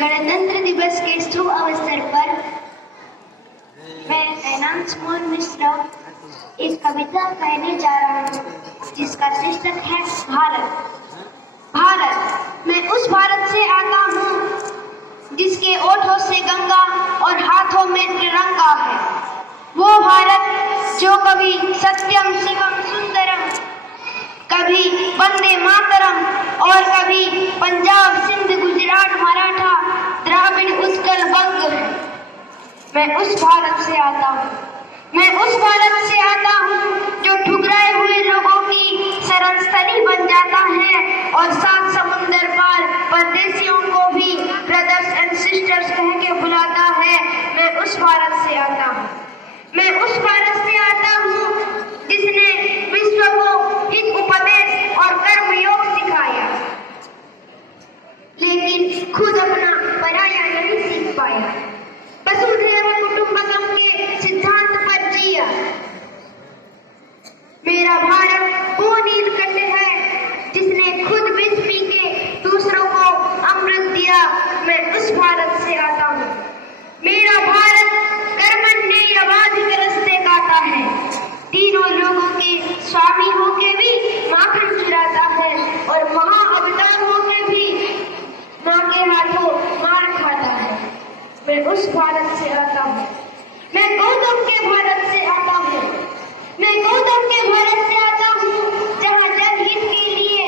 गणतंत्र दिवस के शुभ अवसर पर मैं एनांस मोहन मिश्रा एक कविता कहने जा रहा हूँ जिसका शीर्षक है भारत। भारत, मैं उस भारत से आता हूँ जिसके ओठों से गंगा और हाथों में तिरंगा है। वो भारत जो कभी सत्यम शिवम सुंदरम, कभी वंदे मातरम और कभी पंजाब सिंध गुजरात मराठा द्राविड़ उत्कल वंग है। मैं उस भारत से आता हूँ, मैं उस भारत से आता हूँ जो ठुकराए हुए लोगों की शरण स्थली बन जाता है और सात समुंदर पार परदेशियों को भी ब्रदर्स एंड सिस्टर्स कह के बुलाता है। मैं उस भारत से आता हूँ, मैं उस भारत से आता हूँ जिसने विश्व को हित उपदेश और कर्म योग सिखाया, लेकिन खुद अपना पराया नहीं सीख पाया। वसुधैव कुटुंबकम के सिद्धांत पर जिया। मेरा भारत वो नीलकंठ है जिसने खुद विष पी के दूसरों को अमृत दिया। मैं उस भारत से आता हूँ। मेरा भारत कर्मण्येवाधिक रस्ते गाता है, तीनों लोगों के स्वामी होके भी माखन चुराता है और महाअवतार होके भी माँ के हाथों मार खाता है। मैं उस भारत से आता हूँ, मैं गौतम के भारत से आता हूँ, मैं गौतम के भारत से आता हूँ जहाँ जनहित के लिए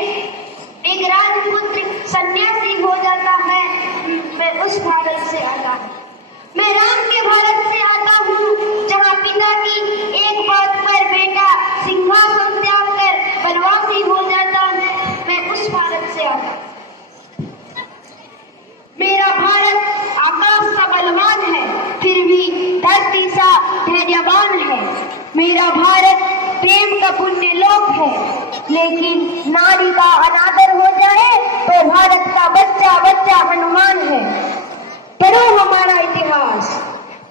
एक राजपुत्र सन्यासी हो जाता है। मैं उस भारत से आता हूँ। मैं राम के भारत से आता हूँ जहाँ पिता की एक बात पर बेटा सिंहासन त्याग कर वनवासी हो जाता है। मैं उस भारत से आता हूँ। मेरा भारत आकाश सा बलवान है फिर भी धरती सा धैर्यवान है। मेरा भारत प्रेम का पुण्य लोक है, लेकिन नारी का अनादर हो जाए तो भारत का बच्चा बच्चा हनुमान है। पढ़ो हमारा इतिहास,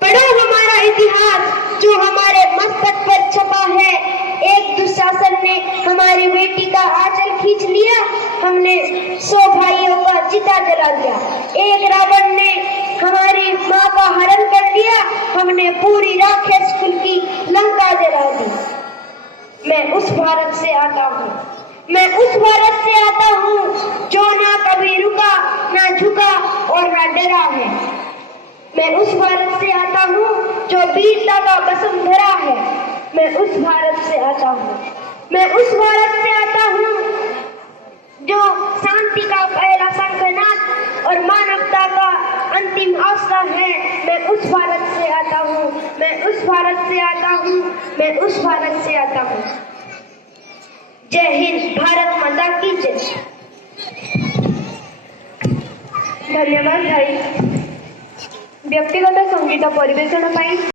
पढ़ो हमारा इतिहास जो हमारे मस्तक पर छपा है। एक दुशासन ने हमारी बेटी का आंचल खींच लिया, हमने 100 भाइयों का चिता जला दिया। एक रावण ने हमारी माँ का हरण कर लिया, हमने पूरी राक्षस कुल की लंका जला दी। मैं उस भारत से आता हूँ, मैं उस भारत से आता हूँ जो ना कभी रुका ना झुका और ना डरा है। मैं उस भारत से आता हूँ जो वीरता का वसुंधरा है। मैं उस भारत से आता हूँ, मैं उस भारत से आता हूँ जो शांति का पहला शंखनाद और मानवता का अंतिम आशा है। मैं उस भारत से आता हूँ, मैं उस भारत से आता हूँ, मैं उस भारत से आता हूँ। जय हिंद, भारत माता की जय। धन्यवाद भाई। व्यक्तिगत संगीत परिवेषण पाई